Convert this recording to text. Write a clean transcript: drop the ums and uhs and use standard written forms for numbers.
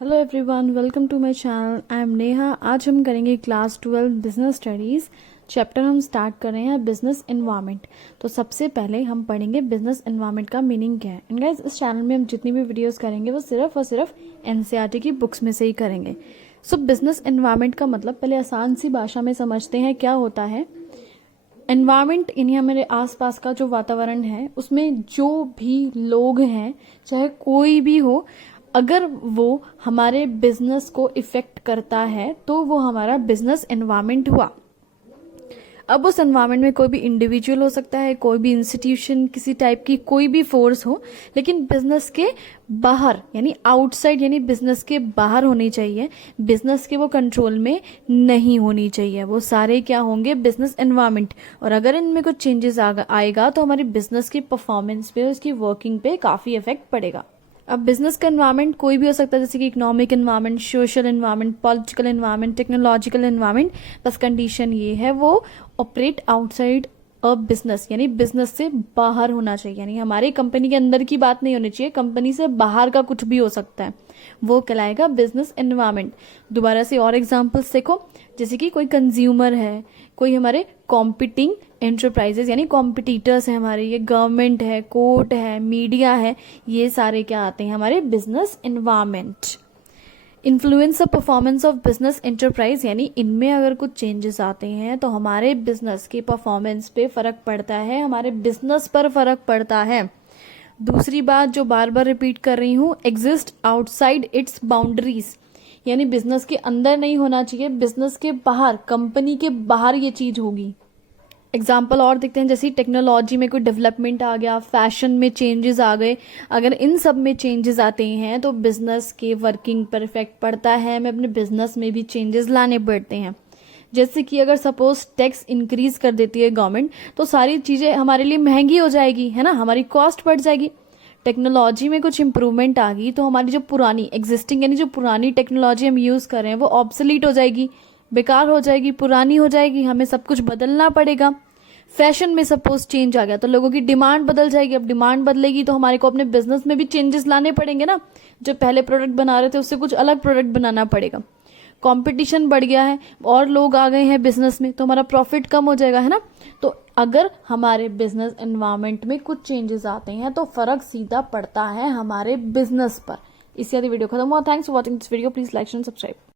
Hello everyone, welcome to my channel. I am Neha. आज हम करेंगे क्लास 12 बिजनेस स्टडीज़। चैप्टर हम स्टार्ट कर रहे हैं बिजनेस एनवायरनमेंट। तो सबसे पहले हम पढ़ेंगे बिजनेस एनवायरनमेंट का मीनिंग क्या है। एंड गाइस, इस चैनल में हम जितनी भी वीडियोस करेंगे वो सिर्फ और सिर्फ एनसीईआरटी की बुक्स में से ही करेंगे। सो बिजनेस एनवायरनमेंट का मतलब पहले आसान सी भाषा में समझते हैं क्या होता है। एनवायरनमेंट यानी हमारे आसपास का जो वातावरण है उसमें जो भी लोग हैं, चाहे कोई भी हो, अगर वो हमारे बिजनेस को इफेक्ट करता है तो वो हमारा बिजनेस एनवायरनमेंट हुआ। अब उस एनवायरनमेंट में कोई भी इंडिविजुअल हो सकता है, कोई भी इंस्टीट्यूशन, किसी टाइप की कोई भी फोर्स हो, लेकिन बिजनेस के बाहर यानी आउटसाइड यानी बिजनेस के बाहर होनी चाहिए। बिजनेस के वो कंट्रोल में नहीं होनी चाहिए। वो सारे क्या होंगे? Business environment. और अगर इनमें कुछ चेंजेस आएगा तो हमारी बिजनेस की परफॉर्मेंस पे, उसकी वर्किंग पे काफी इफेक्ट पड़ेगा। अब बिजनेस का एनवायरनमेंट कोई भी हो सकता है, जैसे कि economic environment, social environment, political environment, technological environment. बस कंडीशन ये है वो ऑपरेट आउटसाइड अ बिजनेस यानी बिजनेस से बाहर होना चाहिए। यानी हमारी कंपनी के अंदर की बात नहीं होनी चाहिए, कंपनी से बाहर का कुछ भी हो सकता है, वो कहलाएगा बिजनेस एनवायरनमेंट। दोबारा से और एग्जांपल्स देखो, जैसे कि कोई कंज्यूमर है, कोई हमारे कॉम्पिटिंग एंटरप्राइजेस यानी कॉम्पिटिटर्स है हमारे, ये गवर्नमेंट है, कोर्ट है, मीडिया है, ये सारे क्या आते हैं? हमारे business environment. Influence the performance of business enterprise यानी इनमें अगर कुछ चेंजेस आते हैं तो हमारे बिजनेस के परफॉर्मेंस पे फर्क पड़ता है, हमारे बिजनेस पर फर्क पड़ता है। दूसरी बात जो बार बार रिपीट कर रही हूं, एग्जिस्ट आउटसाइड इट्स बाउंड्रीज यानी बिजनेस के अंदर नहीं होना चाहिए, बिजनेस के बाहर, कंपनी के बाहर ये चीज होगी। एग्जाम्पल और देखते हैं, जैसे टेक्नोलॉजी में कोई डेवलपमेंट आ गया, फैशन में चेंजेस आ गए, अगर इन सब में चेंजेस आते हैं तो बिजनेस के वर्किंग पर इफेक्ट पड़ता है, हमें अपने बिजनेस में भी चेंजेस लाने पड़ते हैं। जैसे कि अगर सपोज टैक्स इंक्रीज कर देती है गवर्नमेंट तो सारी चीजें हमारे लिए महंगी हो जाएगी, है ना, हमारी कॉस्ट बढ़ जाएगी। टेक्नोलॉजी में कुछ इंप्रूवमेंट आ गई तो हमारी जो पुरानी एग्जिस्टिंग यानी जो पुरानी टेक्नोलॉजी हम यूज कर रहे हैं वो ऑब्सोलीट हो जाएगी, बेकार हो जाएगी, पुरानी हो जाएगी, हमें सब कुछ बदलना पड़ेगा। फैशन में सपोज चेंज आ गया तो लोगों की डिमांड बदल जाएगी। अब डिमांड बदलेगी तो हमारे को अपने बिजनेस में भी चेंजेस लाने पड़ेंगे ना, जो पहले प्रोडक्ट बना रहे थे उससे कुछ अलग प्रोडक्ट बनाना पड़ेगा। कंपटीशन बढ़ गया है और लोग आ गए हैं बिजनेस में तो हमारा प्रॉफिट कम हो जाएगा, है ना। तो अगर हमारे बिजनेस एनवायरनमेंट में कुछ चेंजेस आते हैं तो फर्क सीधा पड़ता है हमारे बिजनेस पर। इससे वीडियो खत्म हुआ। Thanks for watching this video. Please like and subscribe.